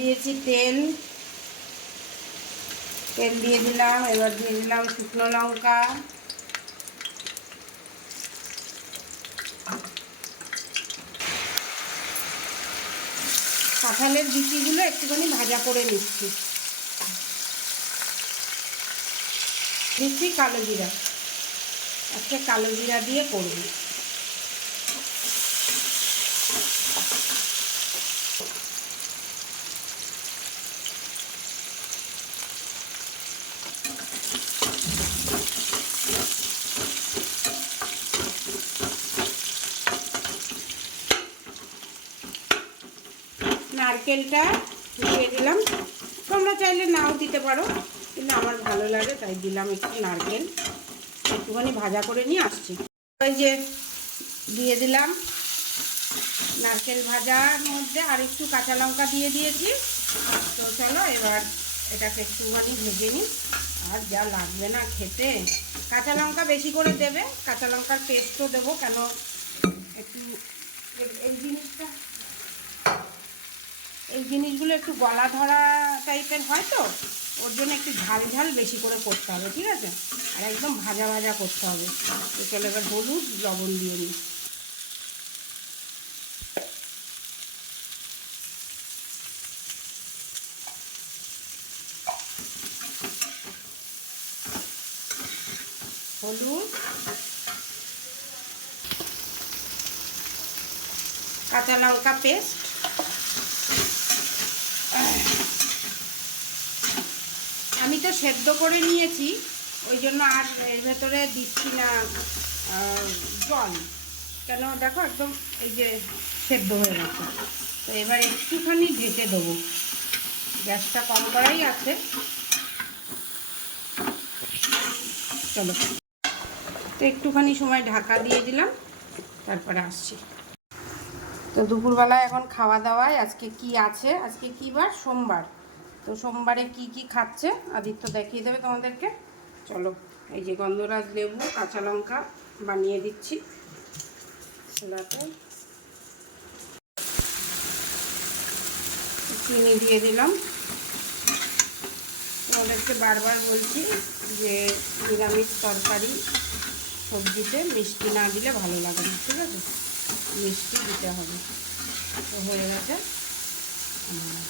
দিয়েছি তেল। তেল দিয়ে দিলাম, এবার দিয়ে দিলাম শুকনো লঙ্কা। কাঁঠালের বিচিগুলো একটুখানি ভাজা করে নিচ্ছি। দিচ্ছি কালো জিরা। আজকে কালো জিরা দিয়ে করব। নারকেলটা দিয়ে দিলাম। তোমরা চাইলে নাও দিতে পারো, কিন্তু আমার ভালো লাগে, তাই দিলাম একটু নারকেল। একটুখানি ভাজা করে নিয়ে আসছি। ওই যে দিয়ে দিলাম নারকেল ভাজার মধ্যে আর একটু কাঁচা লঙ্কা দিয়ে দিয়েছি। তো চলো এবার এটাকে একটুখানি ভেজে নিই। আর যা লাগবে না খেতে। কাঁচা লঙ্কা বেশি করে দেবে, কাঁচা লঙ্কার পেস্টও দেবো, কেন একটু এই- জিনিসটা জিনিসগুলো একটু গলা ধরা টাইপের হয় তো, ওর জন্য একটু ঝাল ঝাল বেশি করে করতে হবে, ঠিক আছে? আর একদম ভাজা ভাজা করতে হবে। তো চলো এবার হলুদ, লবণ দিয়ে নিই। হলুদ। কাঁচা লঙ্কা পেস্ট। তো সেদ্ধ করে নিয়েছি, ওই জন্য আর এর ভেতরে দিচ্ছি না জল। কেন দেখো একদম এই যে সেদ্ধ হয়ে গেছে। তো এবার একটুখানি ঢেকে দেবো। গ্যাসটা কম করাই আছে। চলো। তো একটুখানি সময় ঢাকা দিয়ে দিলাম, তারপরে আসছি। তো দুপুরবেলায় এখন খাওয়া দাওয়ায় আজকে কি আছে? আজকে কি বার? সোমবার। তো সোমবারে কি কি খাচ্ছে আদিত্য দেখিয়ে দেবে তোমাদেরকে। চলো, এই যে গন্ধরাজ লেবু, কাঁচা লঙ্কা বানিয়ে দিচ্ছি। চিনি দিয়ে দিলাম। তোমাদেরকে বারবার বলছি যে নিরামিষ তরকারি সবজিতে মিষ্টি না দিলে ভালো লাগে ঠিক আছে? মিষ্টি দিতে হবে। তো হয়ে গেছে। 음,